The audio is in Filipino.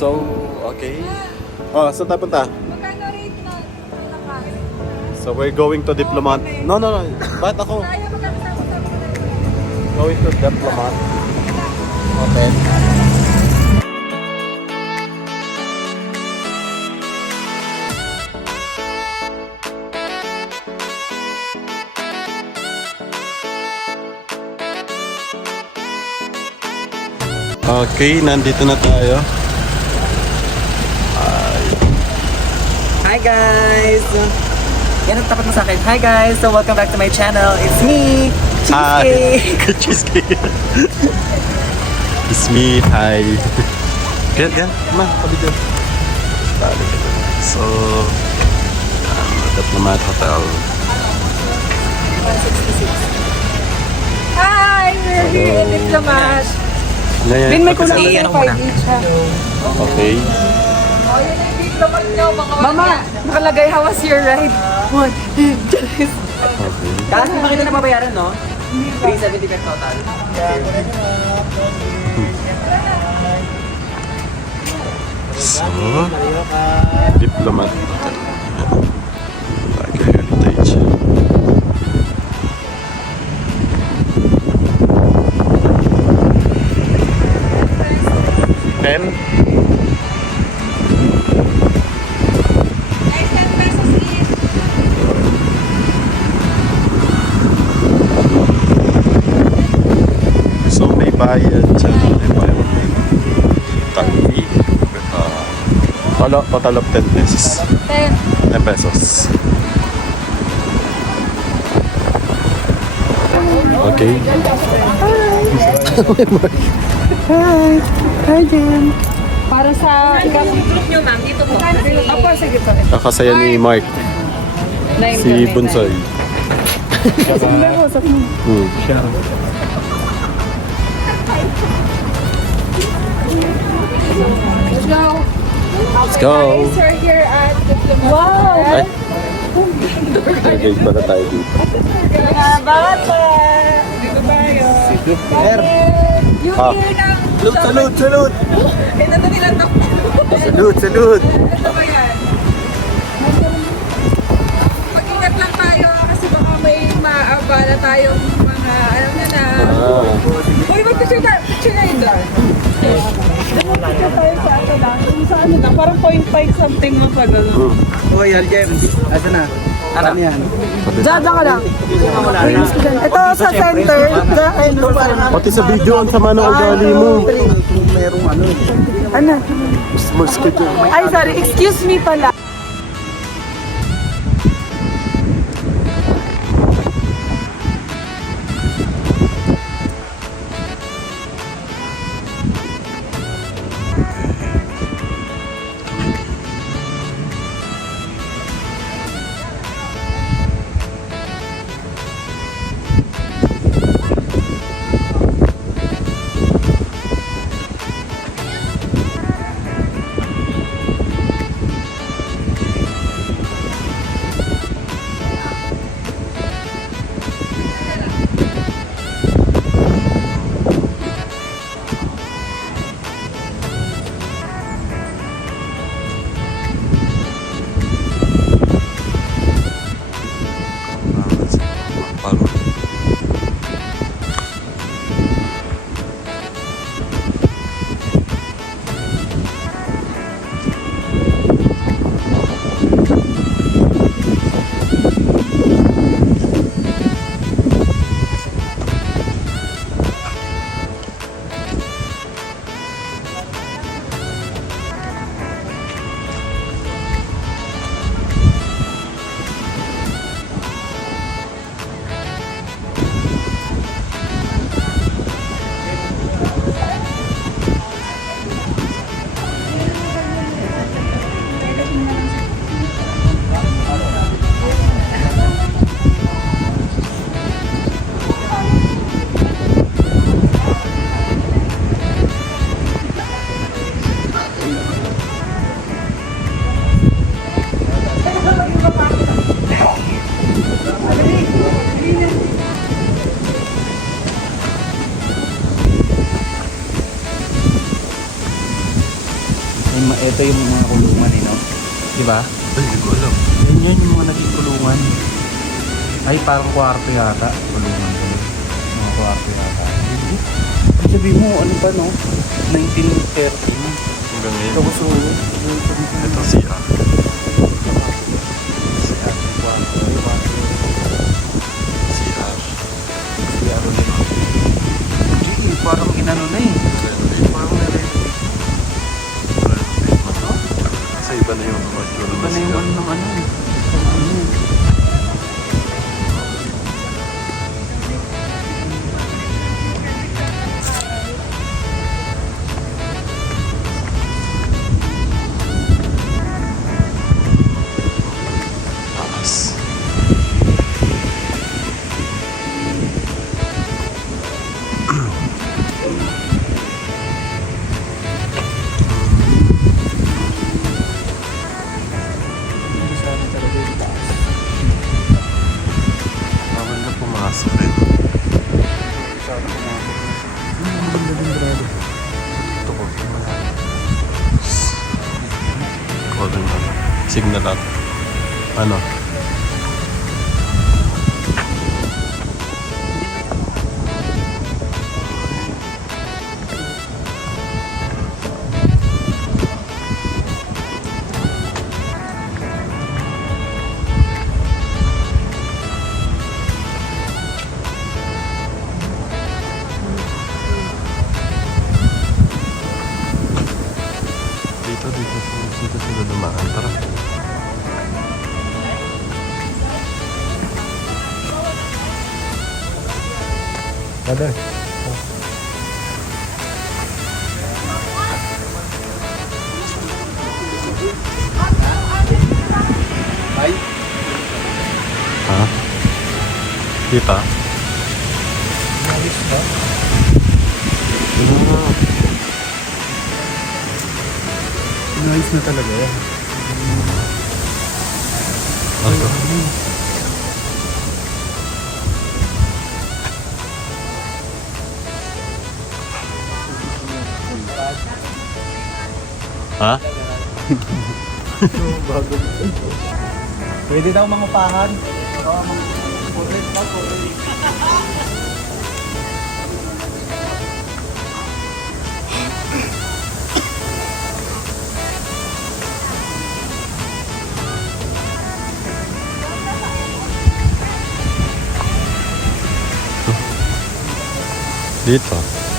So, okay. Oh, saan tayo punta? Magkano rate na pinakain? So, we're going to Diplomat. No. Ba't ako? Tayo magkakasama-sama ko na. Going to Diplomat Hotel. Okay, nandito na tayo. Hi guys! Yan ang tapat mo sa akin. Hi guys! So welcome back to my channel. It's me, Cheesecake! Cheesecake. It's me, hi. Yan. Come on, pabidyo. So, Diplomat Hotel. 166. Hi! We're here at Diplomat. Bin, may kulang Okay, sa ano muna? 5 each ha. Okay. Oh, yun yung Diplomat nyo, mga Mama, nakalagay, how was your ride? What? Dahil mo makita na babayaran, no? 375 total. So, Diplomat Hotel. Baguio Heritage. Pen? Guys, 10 pesos each. So, may bayad dyan. May bayad. Tagpi. Total of 10 pesos. 10. 10 pesos. Okay. Hi, Jen. Para sa ikaw. Group nyo, ma'am. Dito po. Opo, sige po. Kakasaya ni Mark. Si Bunsoy. Let's go. Let's go. Guys, we're here at Diplomat. Wow! Ay. Nag-gate pala tayo dito. Bakit pa? Dito tayo. Yung Ah. year ng... Salud! Ito nila to. Salud! Ano ba yan? Mag-ingat lang tayo kasi baka may maabala tayong mga alam na na. Uy, mag-picture na yun lang. Picture tayo sa ato lang. Kung sa ano lang, parang 0.5 something mo pa gano'n. Hoy, Aljem, asa na? Ano yan? Diyan ka lang. Ito sa center. Pati sa video, ang sama ng ugali mo. Merong ano eh. Ano? Small schedule. Ay, sorry. Excuse me pala. Ito yung mga kulungan eh, no? Diba? Ay, hindi ko alam. Yan yung mga naging kulungan. Ay, parang kwarto yata. Kulungan ko. Mga kwarto yata. Sabi mo, ano ba, no? 1930 na. Hanggang ngayon. Tapos, Ito siya. parang inano na eh. Parang na-renovate. Kasi iba na yung mature Iba na na yung siya. ano ng ano. Taas. Bawal na pumasok eh. Ito ko. Calling ano. Signal out. Ano? Dito sila dumaan. Tara. Brother. Ay, Ha? Kita? nalis ba? Nice na talaga yan. Ano? Ha? Pwede daw mangupahan. Dito?